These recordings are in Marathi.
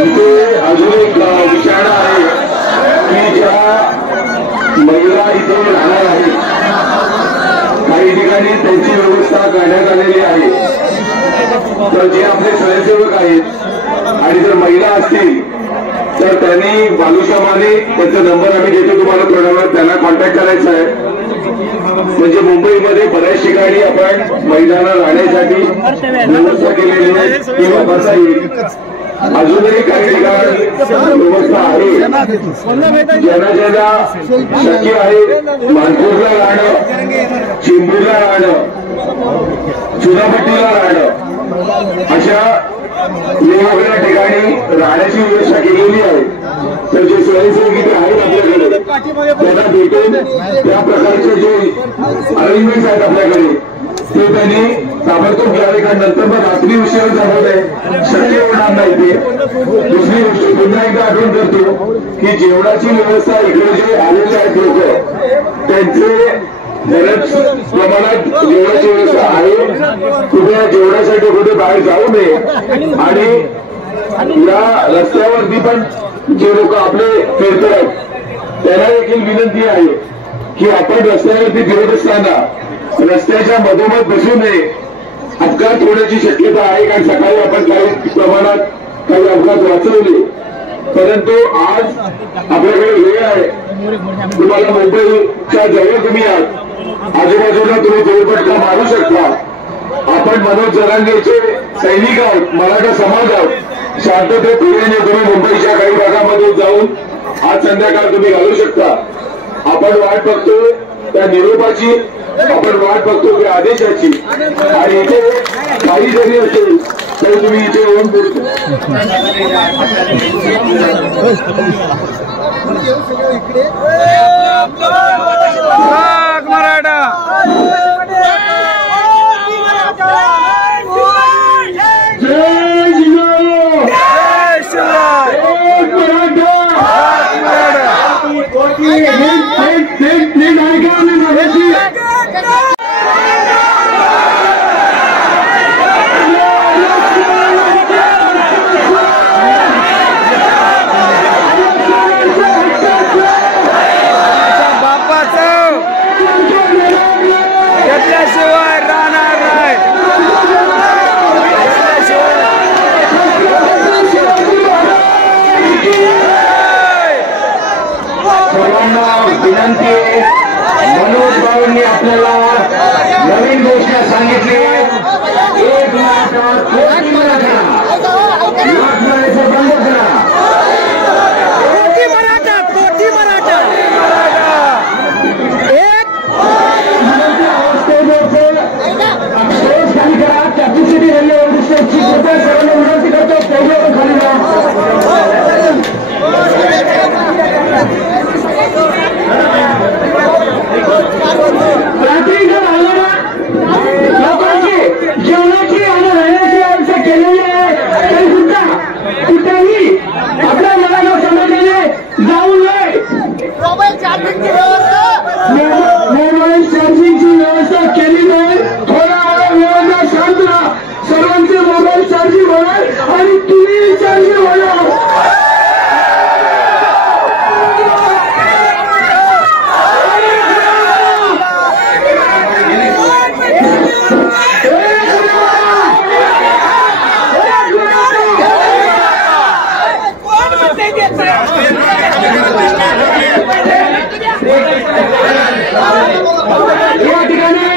इथे अजून एक विचारणा आहे की ज्या महिला इथे राहणार आहेत काही ठिकाणी त्यांची व्यवस्था करण्यात आलेली आहे। तर जे आपले स्वयंसेवक आहेत आणि जर महिला असतील तर त्यांनी बालुशामाने त्यांचा नंबर आम्ही देतो तुम्हाला थोड्या वेळात त्यांना कॉन्टॅक्ट करायचा आहे। म्हणजे मुंबईमध्ये बऱ्याच ठिकाणी आपण महिलांना राहण्यासाठी व्यवस्था केलेली आहे किंवा बसा येईल। अजूनही काही ठिकाणी व्यवस्था आहे ज्यांना ज्यांना शक्य आहे मानपूरला राहणं, चिंबूरला राहणं, चुनाभट्टीला राहणं अशा वेगवेगळ्या ठिकाणी राहण्याची व्यवस्था केलेली आहे। तर जे स्वयंसेवक इथे आहेत आपल्याकडे त्यांना भेटून त्या प्रकारचे जे अरेंजमेंट्स आहेत आपल्याकडे ते त्यांनी ताबडतोब घ्यावे कारण नंतर मग रात्री उशिरा झाल्याने शक्य होणार नाही। ते दुसरी गोष्ट पुन्हा एकदा आठवण करतो की जेवणाची व्यवस्था इकडे जे आलेले आहेत लोक त्यांचे बऱ्याच प्रमाणात जेवणाची व्यवस्था आहे। कुठे जेवणासाठी कुठे बाहेर जाऊ नये आणि या रस्त्यावरती पण जे लोक आपले फिरतात त्यांना देखील विनंती आहे की आपण रस्त्यावरती फिरत असताना रस्त्याच्या मधोमध बसू नये। अपघात होण्याची शक्यता आहे कारण सकाळी आपण काही प्रमाणात काही अपघात वाचवले परंतु आज आपल्याकडे वेळ आहे। तुम्हाला मुंबईच्या जवळ तुम्ही आहात आजूबाजूला तुम्ही जोरपटका मारू शकता। आपण मनोज जरांगेचे सैनिक आहोत, मराठा समाज आहोत। शांततेने तुम्ही मुंबईच्या काही भागामध्ये जाऊन आज संध्याकाळ तुम्ही घालू शकता। आपण वाट बघतो त्या निरोपाची, आपण वाट बघतो त्या आदेशाची आणि इथे काही जरी असेल तर तुम्ही इथे येऊन बोलतो। विनंती आहे मनोज भाऊंनी आपल्याला नवीन घोषणा सांगितली आहे। 1 लाखात कोटी मराठा, लाख म्हणायचं बंद करा। कोटी मराठा, कोटी मराठा स्टेज खाली करा। कॅपॅसिटी झाली स्टेजची कृपया सर्वांना विनंती करतो स्टेजवर खाली जेवणाची आणि राहण्याची व्यवस्था केलेली आहे तरी सुद्धा कुठेही आपल्या मनाला समाजाने जाऊ नये। मोबाईल चार्जिंगची व्यवस्था केली नाही। थोडा वेळ शांत राहा, सर्वांचे मोबाईल चार्जिंग होणार आणि तुम्ही चार्जिंग होणार। या ठिकाणी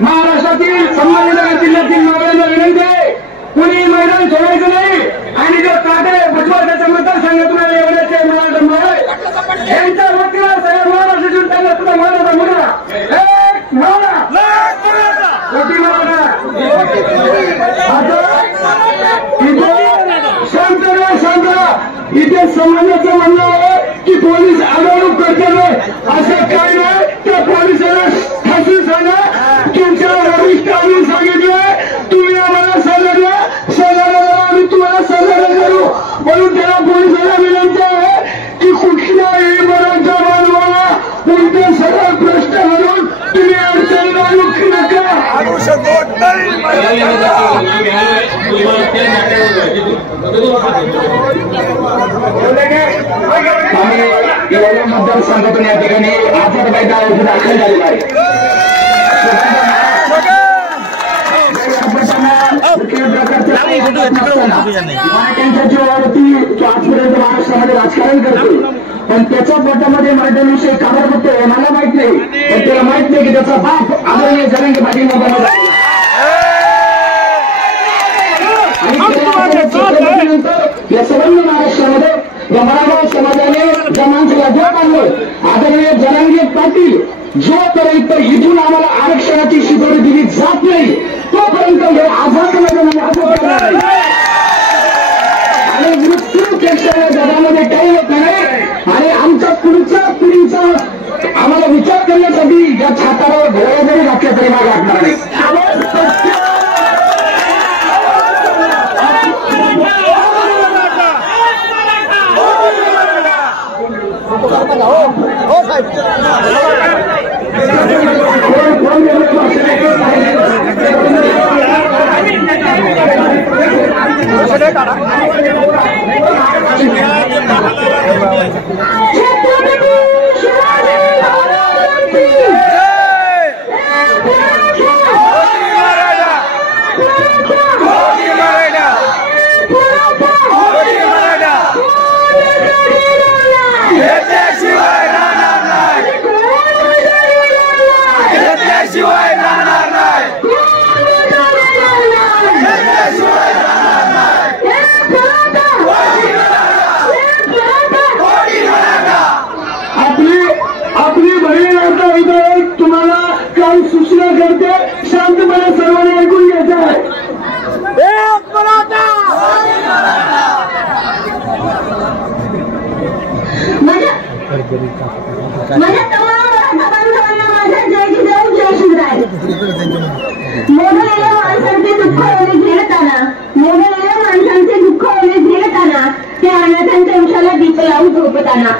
महाराष्ट्रातील संभाजीनगर जिल्ह्यातील नागरिकांना विनंती आहे कुणी मैदान सोडायचं नाही आणि जो काटे भुजबळच्या मतदारसंघातून एवढ्याचे मराठा यांच्या वतीला सगळ्या महाराष्ट्रातून त्यांना सुद्धा मराठा मुलगा एक कोटी मराठा शांत इथे समाजाचं म्हणणं आहे की पोलीस आगाऊ करतात असं काय नाही। त्या पोलिसांना ठासून सांगा तुमच्या वरिष्ठांनी सांगितलंय तुम्ही आम्हाला सल्ला द्या, सल्ला आम्ही तुम्हाला सल्ला करू म्हणून त्याला पोलिसांना विनंती आहे की कुठल्याही मराठा बांधवाला उलटे सरळ प्रश्न घालून तुम्ही अडचणी आणू नका। मतदारसंघातून या ठिकाणी आझादबाई दाखल झालेला आहे. मराठ्यांच्या जीवावरती तो आजपर्यंत महाराष्ट्रामध्ये राजकारण करतो, पण त्याच्या पोटामध्ये मराठ्यांविषयी काबर बघतोय मला माहित नाही, पण त्याला माहित नाही की त्याचा बाप आदरणीय जरांगे पाटील या सर्व महाराष्ट्रामध्ये या मराठा समाजाने ज्या माणसाला जोड आणलं आदरणीय जरांगे पाटील जोपर्यंत इथून आम्हाला आरक्षणाची शिदोरी दिली जात नाही तोपर्यंत हे आझाद मैदान आणि मृत्यूपेक्षा या जगामध्ये काही होत नाही. आणि आमच्या पुढच्या पिढीचा आम्हाला विचार करण्यासाठी या छातावर घोड्या जरी घातल्या तरी मागे वाटणार नाही. तुम्हाला काही सूचना करते शांतपणे सर्वांनी ऐकून घ्यायचं आहे. माझ्या तमाम बांधवांना माझा जय जिजाऊ जय शिवराय. मोडलेल्या माणसांचे दुःख ओले झेलताना मोडलेल्या माणसांचे दुःख ओले झेलताना त्या अनाथांच्या वंशाला दीप लावून झोपताना